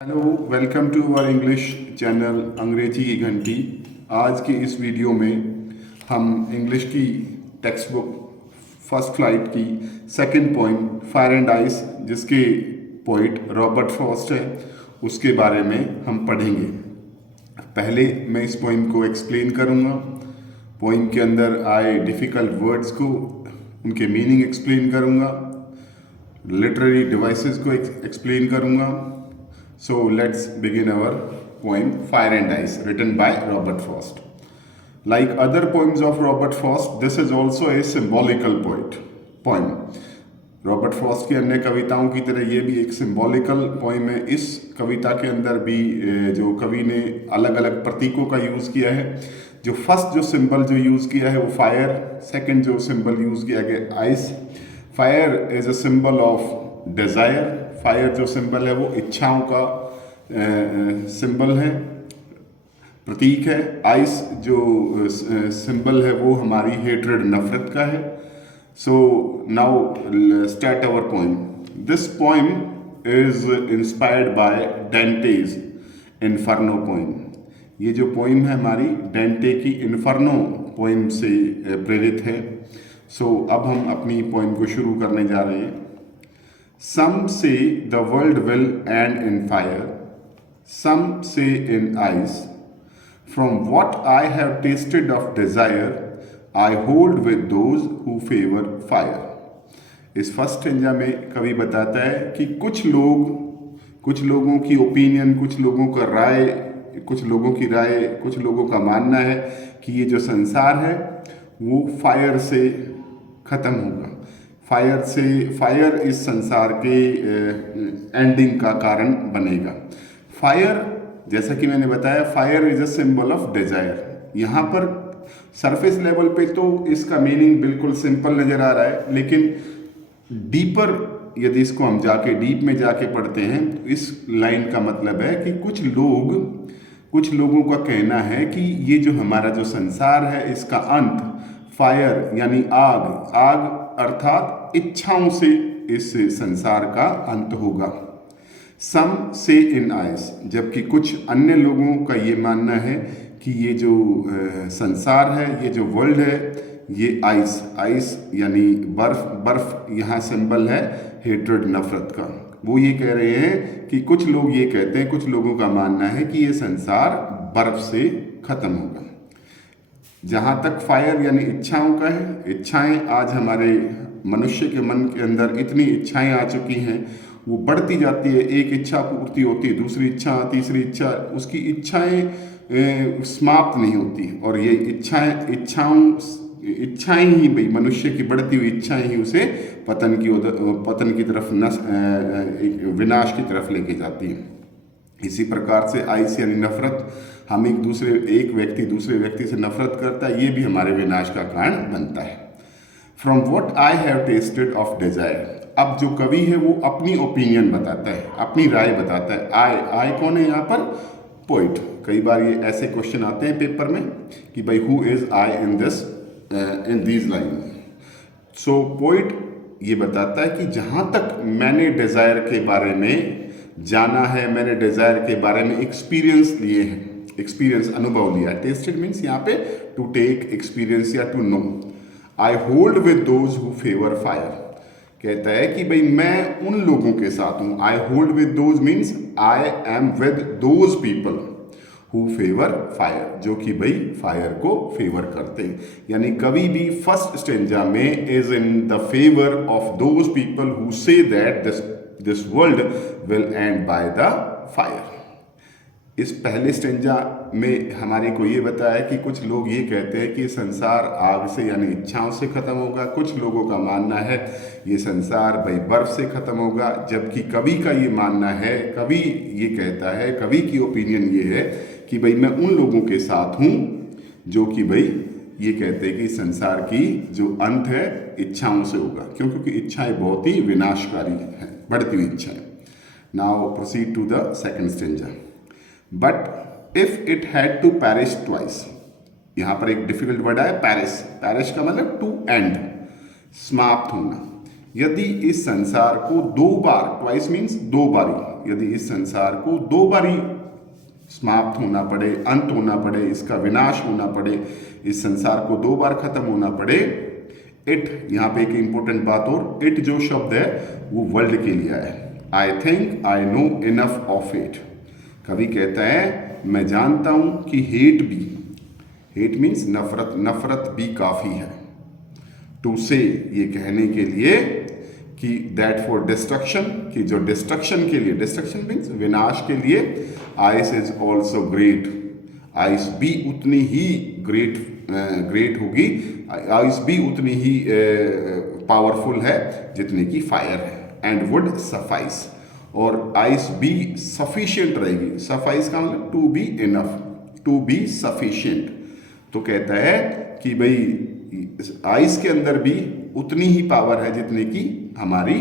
Hello, welcome to our English channel अंग्रेजी की घंटी। आज की इस वीडियो में हम इंग्लिश की टेक्स्ट बुक फर्स्ट फ्लाइट की second poem fire and ice, जिसके पोइट रॉबर्ट फ्रॉस्ट है, उसके बारे में हम पढ़ेंगे। पहले मैं इस पोइम को एक्सप्लेन करूँगा। पोइम के अंदर आए डिफ़िकल्ट वर्ड्स को, उनके मीनिंग एक्सप्लेन करूँगा, लिटरेरी डिवाइसेस को एक्सप्लेन करूँगा। So let's begin our poem Fire and Ice, written by Robert Frost. Like other poems of Robert Frost, this is also a symbolical poem. Robert Frost की अन्य कविताओं की तरह ये भी एक सिंबॉलिकल पोइम है। इस कविता के अंदर भी जो कवि ने अलग अलग प्रतीकों का यूज़ किया है। जो फर्स्ट जो सिंबल जो यूज़ किया है वो फायर, सेकंड जो सिंबल यूज़ किया गया ice. Fire is a symbol of desire. Fire जो सिंबल है वो इच्छाओं का सिंबल है, प्रतीक है। आइस जो सिंबल है वो हमारी हेट्रेड, नफरत का है। So now start our poem. This poem is inspired by Dante's Inferno poem. ये जो पोइम है हमारी डेंटे की इन्फर्नो पोइम से प्रेरित है। सो अब हम अपनी पोइम को शुरू करने जा रहे हैं। Some say the world will end in fire, some say in ice. From what I have tasted of desire, I hold with those who favor fire. इस फर्स्ट स्टेंजा में कवि बताता है कि कुछ लोगों की ओपिनियन, कुछ लोगों का राय, कुछ लोगों का मानना है कि ये जो संसार है वो फायर से ख़त्म होगा। फायर इस संसार के एंडिंग का कारण बनेगा। फायर, जैसा कि मैंने बताया, fire is a symbol of desire. यहाँ पर सरफेस लेवल पे तो इसका मीनिंग बिल्कुल सिंपल नज़र आ रहा है, लेकिन डीपर यदि इसको हम डीप में जाके पढ़ते हैं तो इस लाइन का मतलब है कि कुछ लोगों का कहना है कि ये जो हमारा जो संसार है इसका अंत फायर यानी आग अर्थात इच्छाओं से इस संसार का अंत होगा। सम से इन आइस, जबकि कुछ अन्य लोगों का ये मानना है कि ये जो संसार है, ये जो वर्ल्ड है, ये आइस यानी बर्फ यहाँ सिंबल है हेट्रेड, नफरत का। वो ये कह रहे हैं कि कुछ लोग ये कहते हैं, कुछ लोगों का मानना है कि ये संसार बर्फ से खत्म होगा। जहाँ तक फायर यानी इच्छाओं का है, इच्छाएं आज हमारे मनुष्य के मन के अंदर इतनी इच्छाएं आ चुकी हैं, वो बढ़ती जाती है। एक इच्छा पूर्ति होती है, दूसरी इच्छा, तीसरी इच्छा, उसकी इच्छाएं समाप्त नहीं होती। और ये इच्छाएं ही भाई, मनुष्य की बढ़ती हुई इच्छाएं ही उसे पतन की तरफ, विनाश की तरफ लेके जाती हैं। इसी प्रकार से आइस यानी नफरत, हम एक व्यक्ति दूसरे व्यक्ति से नफरत करता है, ये भी हमारे विनाश का कारण बनता है। From what I have tested of desire. अब जो कवि है वो अपनी ओपिनियन बताता है, अपनी राय बताता है। आई कौन है यहाँ पर? पोइट। कई बार ये ऐसे क्वेश्चन आते हैं पेपर में कि भाई who is I in these line. So poet ये बताता है कि जहाँ तक मैंने डिजायर के बारे में जाना है, मैंने डिजायर के बारे में एक्सपीरियंस अनुभव लिया। टेस्टेड मीन्स यहाँ पे टू टेक एक्सपीरियंस या to know. I hold with those who favour fire, कहता है कि भाई मैं उन लोगों के साथ हूँ। आई hold with those means I am with those people who favour fire, जो कि भाई फायर को फेवर करते हैं। यानी कवि भी फर्स्ट स्टेंजा में is in the favour of those people who say that this world will and by the fire. इस पहले स्टेंजा में हमारे को ये बताया कि कुछ लोग ये कहते हैं कि संसार आग से यानी इच्छाओं से खत्म होगा। कुछ लोगों का मानना है ये संसार भाई बर्फ से खत्म होगा, जबकि कवि का ये मानना है, कवि ये कहता है, कवि की ओपिनियन ये है कि भाई मैं उन लोगों के साथ हूँ जो कि भाई ये कहते हैं कि संसार की जो अंत है इच्छाओं से होगा, क्योंकि इच्छाएं बहुत ही विनाशकारी हैं, बढ़ती हुई इच्छाएं। Now proceed to the second stanza. But if it had to perish twice, यहाँ पर एक डिफिकल्ट वर्ड है पैरिश। पैरिश का मतलब टू एंड, समाप्त होना। यदि इस संसार को दो बार, ट्वाइस मीन्स दो बारी, यदि इस संसार को दो बारी समाप्त होना पड़े, अंत होना पड़े, इसका विनाश होना पड़े, इस संसार को दो बार खत्म होना पड़े, इट, यहाँ पे एक इंपॉर्टेंट बात और, इट जो शब्द है वो वर्ल्ड के लिए है। I think I know enough of it. कवि कहता है मैं जानता हूं कि हेट भी, हेट मीन्स नफरत, नफरत भी काफी है। टू से, ये कहने के लिए कि दैट फॉर डिस्ट्रक्शन, कि जो डिस्ट्रक्शन के लिए, डिस्ट्रक्शन मीन्स विनाश के लिए, ice is also great, ice भी उतनी ही ग्रेट होगी, आइस भी उतनी ही पावरफुल है जितनी की फायर है। एंड वुड सफाइस, और आइस भी सफिशिएंट रहेगी, सफाइस का मतलब to be enough, to be sufficient. तो कहता है कि भाई आइस के अंदर भी उतनी ही पावर है जितनी की हमारी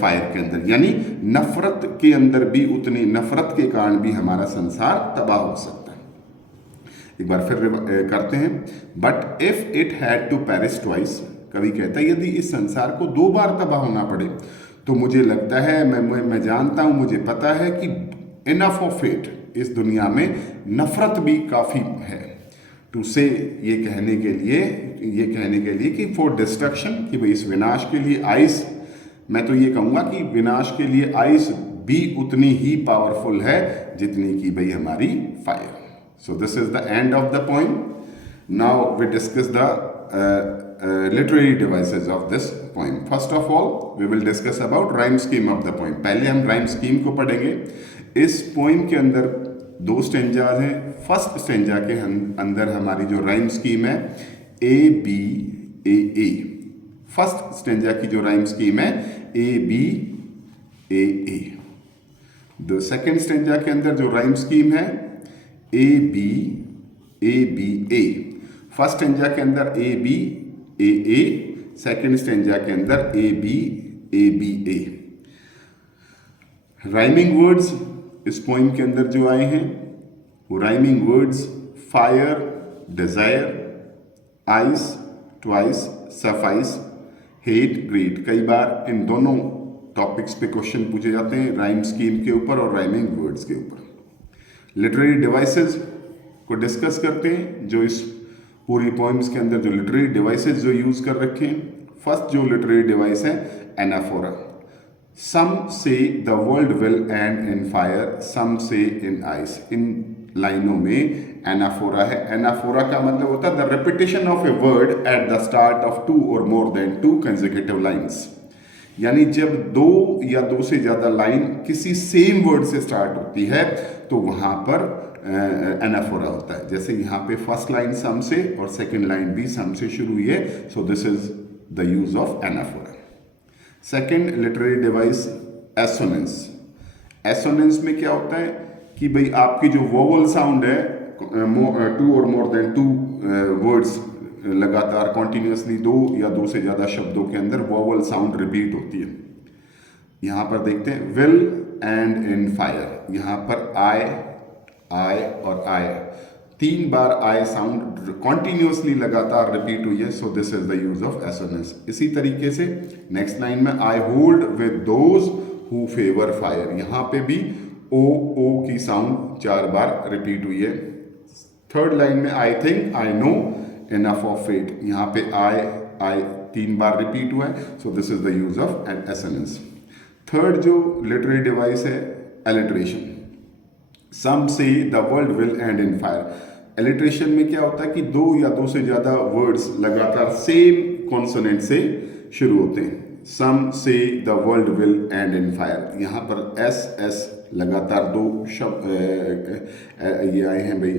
फायर के अंदर, यानी नफरत के अंदर भी उतनी, नफरत के कारण भी हमारा संसार तबाह हो सकता है। एक बार फिर करते हैं। But if it had to perish twice, कवि कहता है यदि इस संसार को दो बार तबाह होना पड़े तो मुझे लगता है, मैं जानता हूं, मुझे पता है कि इनफ ऑफ इट, इस दुनिया में नफरत भी काफी है। टू से, ये कहने के लिए कि फॉर डिस्ट्रक्शन, कि भाई इस विनाश के लिए आइस, मैं तो ये कहूँगा कि विनाश के लिए आइस भी उतनी ही पावरफुल है जितनी की भाई हमारी fire. So this is the end of the poem. Now we discuss the literary devices of this poem. First of all, we will discuss about rhyme scheme of the poem. पहले हम rhyme scheme को पढ़ेंगे। इस poem के अंदर दो stanzas हैं। First stanza के अंदर हमारी जो राइम स्कीम है A B A A, first stanza की जो राइम स्कीम है A B A A. The second stanza के अंदर जो राइम स्कीम है A B A, first stanza के अंदर A B A, second stanza के अंदर A B A. Rhyming words इस पोइम के अंदर जो आए हैं वो rhyming words fire, desire, ice, twice, suffice, hate, great. कई बार इन दोनों टॉपिक्स पे क्वेश्चन पूछे जाते हैं, राइम स्कीम के ऊपर और राइमिंग वर्ड्स के ऊपर। लिटरेरी डिवाइसेस को डिस्कस करते हैं, जो इस पूरी पोइम्स के अंदर जो लिटरेरी डिवाइसेस जो यूज कर रखे हैं। फर्स्ट जो लिटरेरी डिवाइस है anaphora. Some say the world will end in fire, some say in ice. इन लाइनों में एनाफोरा है। एनाफोरा का मतलब होता है the repetition of a word at the start of two or more than two consecutive lines, यानी जब दो या दो से ज्यादा लाइन किसी सेम वर्ड से स्टार्ट होती है तो वहां पर एनाफोरा होता है। जैसे यहाँ पे फर्स्ट लाइन सम से और सेकेंड लाइन भी सम से शुरू हुई है, सो this is the use of anaphora. Second literary device assonance. Assonance में क्या होता है कि भाई आपकी जो वोवल साउंड है, to or more than two words लगातार कॉन्टिन्यूसली दो या दो से ज्यादा शब्दों के अंदर वोवल साउंड रिपीट होती है। यहां पर देखते हैं विल एंड इन फायर, यहां पर आई और आई, तीन बार आई साउंड कॉन्टिन्यूसली लगातार रिपीट हुई है, सो this is the use of assonance. इसी तरीके से नेक्स्ट लाइन में आई hold with those who favour fire, यहां पे भी ओ की साउंड चार बार रिपीट हुई है। थर्ड लाइन में I think I know enough of it, यहाँ पे आई तीन बार रिपीट हुआ है, सो this is the use of assonance. Third जो लिटरेरी डिवाइस है alliteration. Some say the world will end in fire. Alliteration में क्या होता है कि दो या दो से ज्यादा वर्ड्स लगातार सेम कॉन्सोनेंट से शुरू होते हैं। सम say the world will end in fire, यहाँ पर एस लगातार दो शब्द ये आए हैं भाई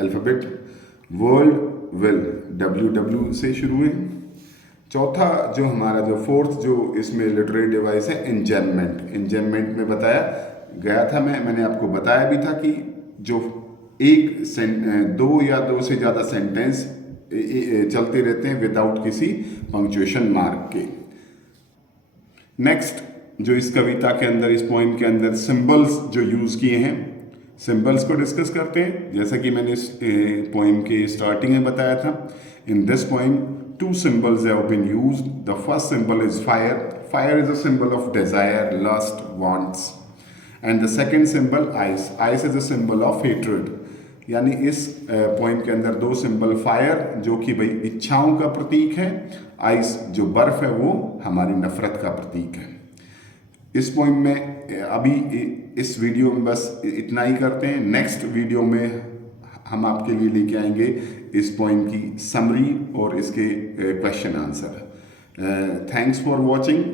अल्फाबेट। वर्ल्ड विल डब्ल्यू से शुरू है। चौथा जो हमारा जो फोर्थ जो इसमें लिटरेरी डिवाइस है इंजैममेंट। इंजैममेंट में बताया गया था, मैंने आपको बताया भी था कि जो दो या दो से ज्यादा सेंटेंस चलते रहते हैं विदाउट किसी पंक्चुएशन मार्क के। नेक्स्ट जो इस कविता के अंदर, इस पोइम के अंदर सिंबल्स जो यूज किए हैं, सिंबल्स को डिस्कस करते हैं। जैसा कि मैंने इस पोइम के स्टार्टिंग में बताया था, in this poem two symbols have been used. The first symbol is fire. Fire is a symbol of desire, lust, wants. And the second symbol, ice. Ice is a symbol of hatred. यानी इस point के अंदर दो symbol, fire जो कि भाई इच्छाओं का प्रतीक है, आइस जो बर्फ है वो हमारी नफरत का प्रतीक है। इस पॉइंट में अभी इस वीडियो में बस इतना ही करते हैं। नेक्स्ट वीडियो में हम आपके लिए लेके आएंगे इस पॉइंट की समरी और इसके question answer. Thanks for watching.